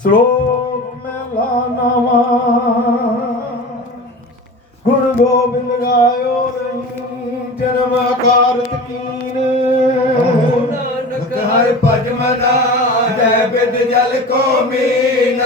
ਸ਼ਲੋਕ ਮਹਿਲਾ ਨਵਾ ਗੁਣ ਗੋਬਿੰਦ ਗਾਇਓ ਨਹੀਂ, ਜਨਮ ਕਾਰਤ ਕੀਨ। ਨਾਨਕ ਹਰ ਭਜ ਜੈ ਬਿਦ ਜਲ ਕੋ ਮੀਨ।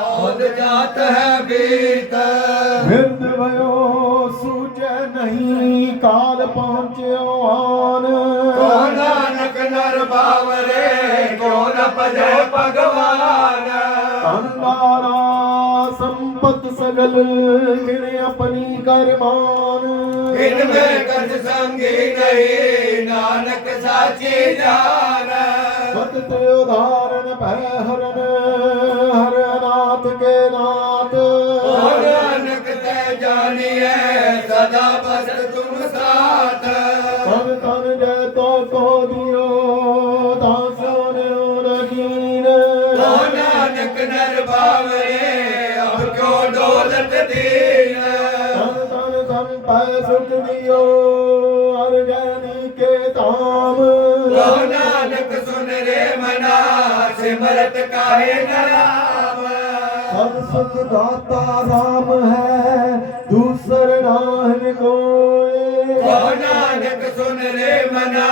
ਹੋਦ ਜਾਤ ਹੈ ਬੀਤ। ਮਿਰਦ ਭਇਓ ਸੂਝੈ ਨਹੀਂ ਕਾਲ ਪਹੁੰਚਿਓ ਆਨ। ਕੋ ਨਾਨਕ ਨਰ ਬਾਵਰੇ ਕੋ ਨ ਭਜੈ ਭਗਵਾਨ। ਅੰਗਾਰਾ ਸੰਪਤ ਸਗਲ ਗਿਣ ਆਪਣੀ ਕਰਮਾਨ ਇਨ ਮੈਂ ਕਜ ਸੰਗੀ ਨਹੀਂ ਨਾਨਕ ਸਾਚੀ ਜਾਨ। ਸਤਿ ਉਦਾਹਰਨ ਭੈ ਹਰਨ ਬਸਤ ਤੁਮ ਸਾਥ। ਤਨ ਤਨ ਜੈ ਤੋ ਕੋ ਦਿਓ ਦਾਸੋ ਨੇ ਰਗੀਨ ਓ ਨਾਨਕ ਨਰ ਬਾਵਰੇ ਅਬ ਕਿਉ ਡੋਲਤ ਦੀਨ? ਤਨ ਤਨ ਤਨ ਪੈ ਸੁਖ ਦਿਓ ਅਰ ਜੈਨੀ ਕੇ ਧਾਮ। ਓ ਨਾਨਕ ਸੁਨ ਰੇ ਮਨਾ ਸਿਮਰਤ ਕਾਹੇ ਨਰਾਮ? ਸਭ ਸੁਖ ਦਾਤਾ ਰਾਮ ਹੈ ਦੂਸਰ ਨਾਹਨ ਕੋਏ ਓ ਨਾਨਕ ਸੁਨ ਰੇ ਮਨਾ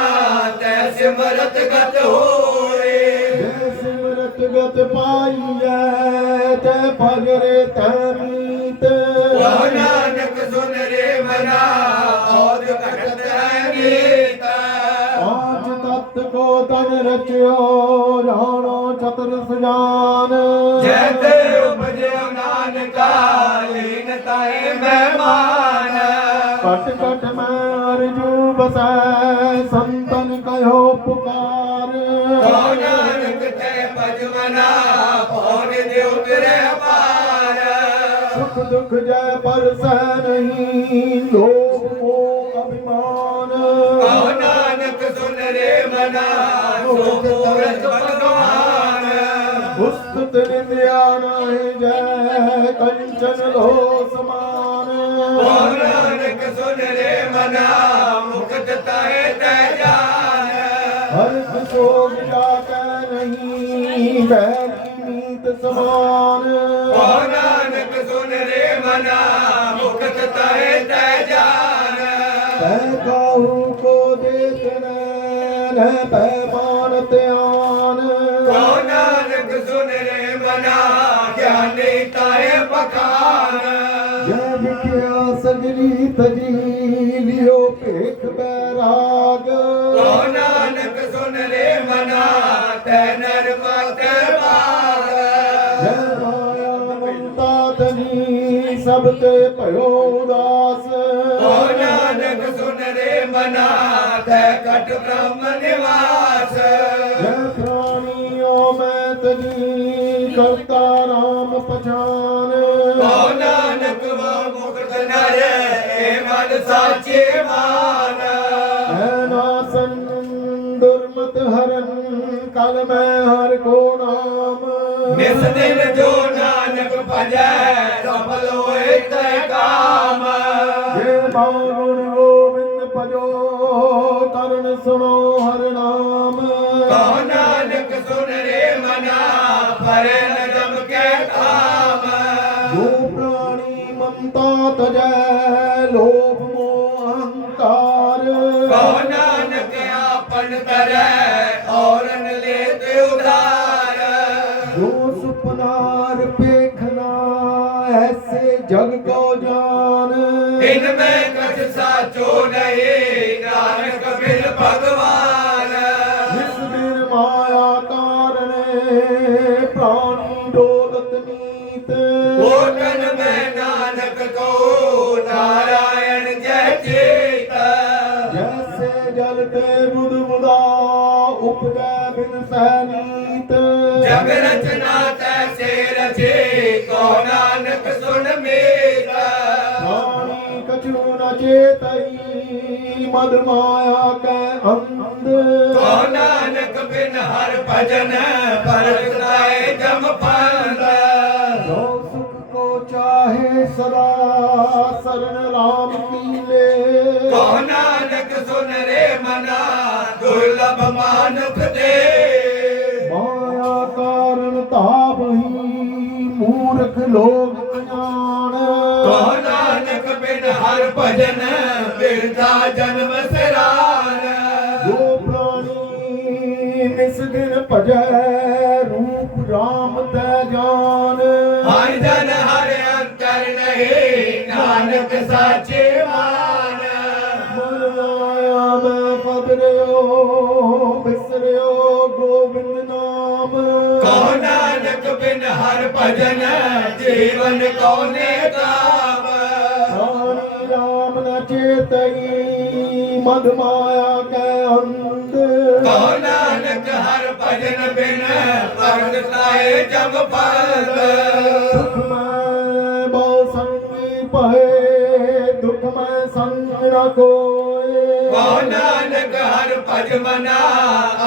ਤੈ ਸਿਮਰਤ ਗਤ ਹੋਏ। ਜੇ ਸਿਮਰਤ ਗਤ ਪਾਈਐ ਤੈ ਭਜਰੇ ਤੈ ਮੀਤ। ਓ ਨਾਨਕ ਸੁਨ ਰੇ ਮਨਾ ਔਦ ਘਟਤ ਹੈ ਗੀਤ ਪਾਂਚ ਤਤ ਕੋ ਤਨ ਰਚਿਓ ਜਾਣੋ ਚਤੁਰ ਸੁਜਾਨ। ਜੈ ਤੇ ਉਪਜਿਓ ਨਾਨਕਾ ਲੀਨ ਤਾਏ ਮਹਿਮਾਨ। ਕਟ ਕਟ ਮੈਂ ਅਰਜੂ ਬਸੈ ਸੰਤਨ ਕਹਿਓ ਪੁਕਾਰ। ਓ ਨਾਨਕ ਤੇ ਭਜਮਨਾ ਪੌਣ ਦਿਉ ਤੇਰੇ ਪਾਰ ਸੁਖ ਦੁਖ ਜੈ ਪਰਸੈ ਨਹੀਂ ਲੋਭ ਮੋਹ ਅਭਿਮਾਨ। ਓ ਨਾਨਕ ਸੁਨ ਰੇ ਮਨਾ ਸੋ ਭਗਵਾਨ ਉਸਤਤ ਨਿੰਦਿਆ ਨਾਹਿ ਜੈ ਕੰਚਨ ਲੋ ਸਮਾਨ। ਨਾਨਕ ਸੁਨ ਰੇ ਮਨਾ ਮੁਕਤ ਤਾਏ ਤੈ ਜਾਨ। ਹਰ ਸੋਗ ਜਾ ਕੈ ਨਹੀਂ ਬੈਰੀ ਮੀਤ ਸਮਾਨ। ਨਾਨਕ ਸੁਨ ਰੇ ਮਨਾ ਮੁਕਤ ਤਾਏ ਤੈ ਜਾਨ। ਪੈ ਕਾਹੂ ਕੋ ਦੇਤਨੈ ਨੈ ਪੈ ਮਾਨ ਧਿਆਨ ਓ ਨਾਨਕ ਸੁਨ ਰੇ ਮਨਾ ਗਿਆਨੀ ਤਾਏ ਬਖਾਨ ਜੈ ਵਿਖਿਆ ਸਗਰੀ ਤਜੀ ਲਿਓ ਭੇਖ ਬੈਰਾਗ। ਓ ਨਾਨਕ ਸੁਨ ਰੇ ਮਨਾ ਤੈ ਨਰ ਮਤ ਬਾਗ ਜੈ ਮਾਇਆ ਮਮਤਾ ਤਨੀ ਸਭ ਤੇ ਭਇਓ ਉਦਾਸ। ਓ ਨਾਨਕ ਸੁਨ ਰੇ ਮਨਾ ਤੈ ਕਟ ਬ੍ਰਹਮ ਨਿਵਾਸ। ਜੈ ਪ੍ਰਾਣੀਓ ਮੈਂ ਤਨੀ ਕਰਤਾ ਰਾਮ ਪਛਾਨ ਓ ਨਾਨਕ ਵਾ ਮੁਕਤ ਨਰ ਏ ਮਨ ਸਾਚੇ ਮਾਨ। ਹੈ ਨਾਸਨ ਦੁਰਮਤ ਹਰਨ ਕਲ ਮੈਂ ਹਰ ਕੋ ਨਾਮ। ਨਿਸ ਦਿਨ ਜੋ ਪਰੇ ਨ ਜਮ ਕੇ ਕਾਮ ਜੋ ਪ੍ਰਾਣੀ ਮਮਤਾ ਤਜੈ ਲੋਭ ਮੋਹ ਅਹੰਕਾਰ ਕੋ ਨਾਨਕ ਆਪਨ ਕਰੈ ਔਰਨ ਲੈ ਤੇ ਉਧਾਰ। ਜੋ ਸੁਪਨਾਰ ਪੇਖਨਾ ਐਸੇ ਜਗ ਕੋ ਜਾਨ। ਇਨ ਮੈਂ ਕਛ ਸਾਚੋ ਨਹੀਂ ਨਾਨਕ ਬਿਨ ਭਗਵਾਨ। ਜਗ ਰਚਨਾ ਤੈਸੇ ਰਚੇ ਕੋ ਨਾਨਕ ਸੁਨ ਮੇਰਾ ਪ੍ਰਾਣੀ ਕਛੂ ਨ ਚੇਤਈ ਮਦ ਮਾਇਆ ਕੈ ਅੰਧ। ਕੋ ਨਾਨਕ ਬਿਨ ਹਰ ਭਜਨ ਪਰਗਟਾਏ ਜਮ ਪੰਦ ਜੋ ਸੁਖ ਕੋ ਚਾਹੇ ਸਦਾ ਸਰਨ ਰਾਮ ਕੀ ਲੈ ਕੋ ਨਾਨਕ ਸੁਨ ਰੇ ਮਨਾ ਦੁਰਲਭ ਮਾਨੁਖ ਦੇ ਮੂਰਖ ਲੋਕ ਅਜਾਣ ਕੋ ਨਾਨਕ ਬਿਨ ਹਰ ਭਜਨ ਬਿਰਥਾ ਜਨਮ ਸਿਰਾਨ ਜੋ ਪ੍ਰਾਣੀ ਨਿਸ ਦਿਨ ਭਜੈ ਰੂਪ ਰਾਮ ਤੈ ਜਾਨ ਹਰ ਜਨ ਹਰ ਅੰਤਰ ਨਹੀਂ ਨਾਨਕ ਸਾਚੇ ਭਜਨ ਜੀਵਨ ਕੋਨੇ ਕਾਮ ਰਾਣੀ ਰਾਮ ਨ ਚੇਤਈ ਮਦ ਮਾਇਆ ਕੈ ਅੰਧ। ਕੋ ਨਾਨਕ ਹਰ ਭਜਨ ਬਿਨ ਵਰਤਾਏ ਜਗ ਪਦ ਸੁਖ ਮੈਂ ਬਹੁ ਸੰਗੀ ਪਏ ਦੁਖ ਮੈਂ ਸੰਗ ਨ ਕੋਏ ਕੋ ਨਾਨਕ ਹਰ ਭਜ ਮਨਾ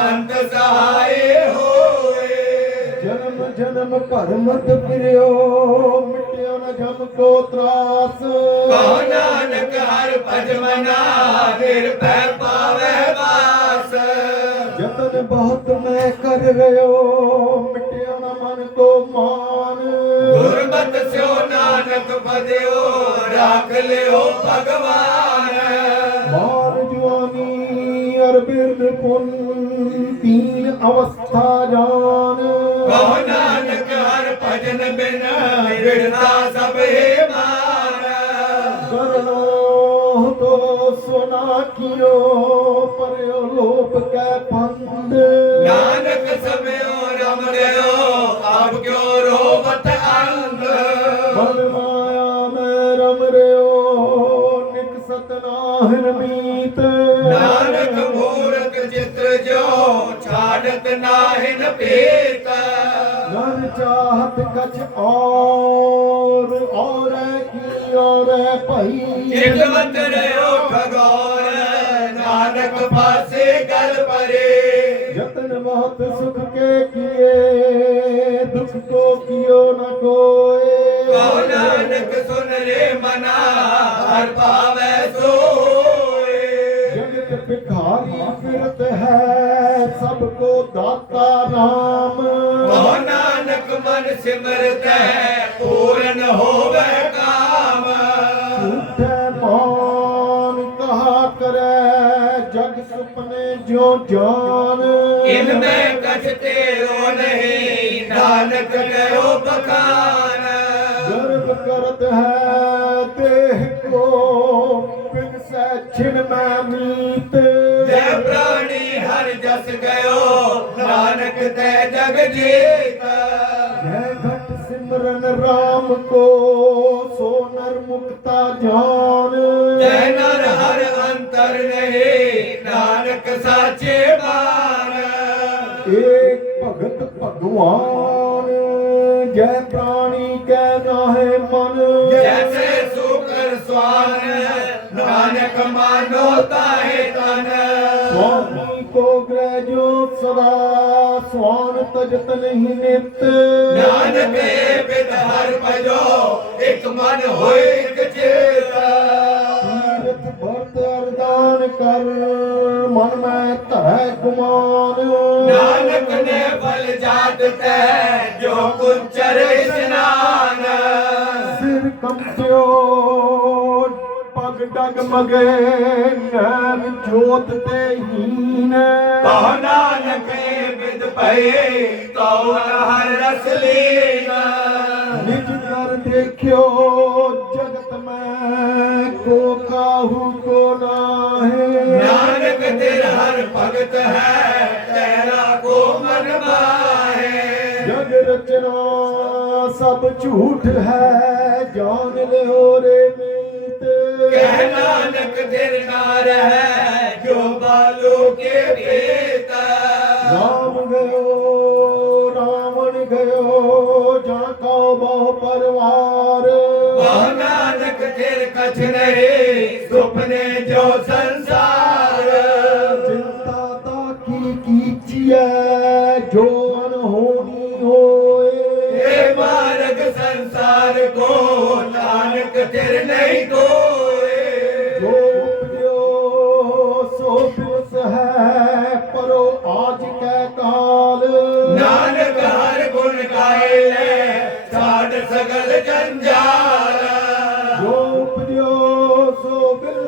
ਅੰਤ ਸਹਾਏ ਹੋਏ ਜਨਮ ਭਰਮਤ ਫਿਰਿਓ ਮਿਟਿਓ ਨ ਜਮ ਕੋ ਤਰਾਸ। ਕੋ ਨਾਨਕ ਹਰ ਭਜ ਮਨਾ ਨਿਰਭੈ ਪਾਵੇ ਵਾਸ ਜਤਨ ਬਹੁਤ ਮੈਂ ਕਰ ਰਿਓ ਮਿਟਿਓ ਨ ਮਨ ਕੋ ਮਾਨ। ਗੁਰਮਤਿ ਸਿਓ ਨਾਨਕ ਭਜਿਓ ਰਾਖ ਲਿਓ ਭਗਵਾਨ। ਮਾਨ ਜਵਾਨੀ ਅਰ ਬਿਰਦ ਪੁਨ ਤੀਨ ਅਵਸਥਾ ਜਾਨ। ਵਿੜਦਾ ਸਭੇ ਮਾਨ। ਕਰਨੋ ਤੋ ਸੁਨਾ ਕੀਓ ਪਰਿਓ ਲੋਪ ਕੈ ਪੰਦ ਨਾਨਕ ਸਮਿਓ ਰਮ ਗਇਓ ਆਪ ਕਿਉ ਰੋਵਤ ਅੰਗ ਮਨ ਮਾਇਆ ਮੈਂ ਰਮ ਰਿਓ ਨਿਕ ਸਤਨਾਹਿਰ ਮੀਤ। ਨਾਨਕ ਮੂਰਖ ਚਿਤ੍ਰ ਜੋ ਛਾੜਤ ਨਾਹਿਨ ਨਰ ਚਾਹਤ ਕਛ ਔਰ ਔਰ ਕੀ ਔਰ ਭਈ। ਜਿਗਵਤ ਰਿਓ ਠਗੋਰ ਨਾਨਕ ਪਾਸੇ ਗਲ ਪਰੇ। ਯਤਨ ਬਹੁਤ ਸੁਖ ਕੇ ਕੀਏ ਦੁਖ ਕੋ ਕੀਓ ਨ ਕੋਏ। ਕੋ ਨਾਨਕ ਸੁਨ ਰੇ ਮਨਾ ਹਰ ਭਾਵੈ ਸੋਏ ਦਾਤਾ ਨਾਮ ਕੋ ਨਾਨਕ ਮਨ ਸਿਮਰਤੈ ਪੂਰਨ ਹੋਵੇ ਕਾਮ। ਝੂਠੇ ਮਾਨ ਕਹਾ ਕਰੈ ਜਗ ਸੁਪਨੇ ਜੋ ਜਾਨ। ਇਨ ਮੈਂ ਕਛ ਤੇਰੋ ਨਹੀਂ ਨਾਨਕ ਕਹਿਓ ਬਖਾਨ ਗਰਭ ਕਰਤ ਹੈ ਦੇਹ ਕੋ ਬਿਨ ਸੈ ਛਿਨ ਮੈਂ ਮੀਤ। ਨਾਨਕ ਤੈ ਜਗ ਜੀਤ। ਜੈ ਘਟ ਸਿਮਰਨ RAM ਕੋ ਸੋ ਨਰ ਮੁਕਤਾ ਜਾਨ ਜੈ ਨਰ ਹਰ ਅੰਤਰ ਨਹੀਂ ਨਾਨਕ ਸਾਚੇ ਏਕ ਭਗਤ ਭਗਵਾਨ ਜੈ ਪ੍ਰਾਣੀ ਕੈ ਨਾਹਿ ਮਨ। ਸਵਾਨ ਨਾਨਕ ਮਾਨੋ ਤਜਤ ਨਹੀਂ ਨਿਤ। ਨਾਨਕ ਬਿਦ ਹਰ ਭਜੋ ਇੱਕ ਮਨ ਹੋਏ ਇੱਕ ਚੇਤ। ਤੀਰਥ ਵਰਤ ਅਰਦਾਨ ਕਰ ਮਨ ਮੈਂ ਧਰੈ ਗੁਮਾਨ। ਨਾਨਕ ਨੇ ਬਲ ਜਾਤ ਤੈ ਜੋ ਕੁਚਰ ਇਸ਼ਨਾਨ। ਸਿਰ ਕੰਪਿਓ ਪਗ ਡਗ ਮਗੇ ਨੈਣ ਜੋਤ ਤੇ ਹੀਨ। ਕਹੋ ਨਾਨਕ ਭਏ ਤਉ ਹਰ ਰਸ ਲੀਨ। ਨਿਜ ਕਰ ਦੇਖਿਓ ਜਗਤ ਮੈਂ ਕੋ ਕਾਹੂ ਕੋ ਨਾਹੇ। ਨਾਨਕ ਤੇਰ ਹਰ ਭਗਤ ਹੈ ਤੇਰਾ ਕੋ ਮਨ ਮਾਹੇ। ਜਗ ਰਚਨਾ ਸਭ ਝੂਠ ਹੈ ਜਾਣ ਲਿਓ ਰੇ ਮੀਤ। ਕਹਿ ਨਾਨਕ ਤੇਰ ਨਾਰ ਹੈ ਜੋ ਬਾਲੋ ਕੇ ਪੀਤਾ कुछ नहीं सुपने जो संसार चिंता ताकी कीजिए जो अनहोनी होए मार्ग संसार को नानक तेरे नहीं को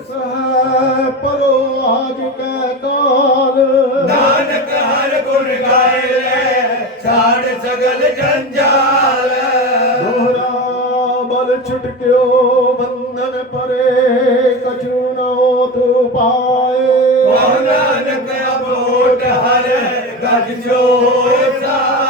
ਜੋ ਸੰਸਾਰ ਰਾਜ ਕੈ ਕਾਲ ਨਾਨਕ ਹਰ ਗੁਣ ਗਾਏ ਲੈ ਛਾੜ ਸਗਲ ਜੰਜਾਲ। ਦੋਹਰਾ ਬਲ ਛੁਟਕਿਓ ਬੰਧਨ ਪਰੇ ਕਛੂ ਨੋ ਤੂ ਪਾਏ ਕੋ ਨਾਨਕ ਅਬੋਟ ਹਰ ਗਜ ਜੋਰ ਸਾਏ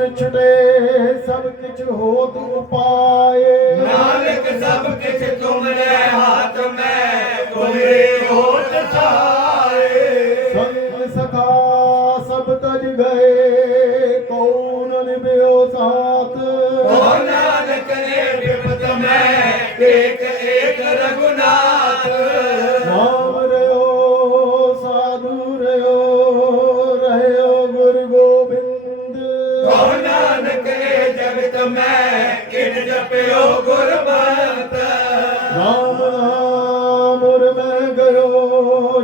ਬੰਧਨ ਛੁਟੇ ਸਭ ਕਿਛ ਹੋ ਤੂ ਪਾਏ। ਨਾਨਕ ਸਭ ਕਿਛ ਤੁਮਰੇ ਹਾਥ ਮੈਂ ਤੁਮਰੇ ਹੋਤ ਸਾਏ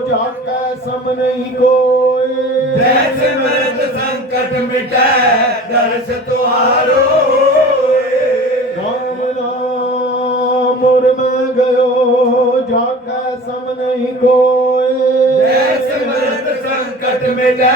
ਜਾਣੈ ਸਮ ਨਹੀਂ ਕੋਈ ਜੈ ਸਿਮਰਤ ਸੰਕਟ ਮਿਟੈ ਦਰਸ ਤੁਹਾਰੋ। ਰਾਮ ਨਾਮ ਮੁਰ ਮੈਂ ਗਇਓ ਜਾਣੈ ਸਮ ਨਹੀਂ ਕੋਈ ਜੈ ਸਿਮਰਤ ਸੰਕਟ ਮਿਟੈ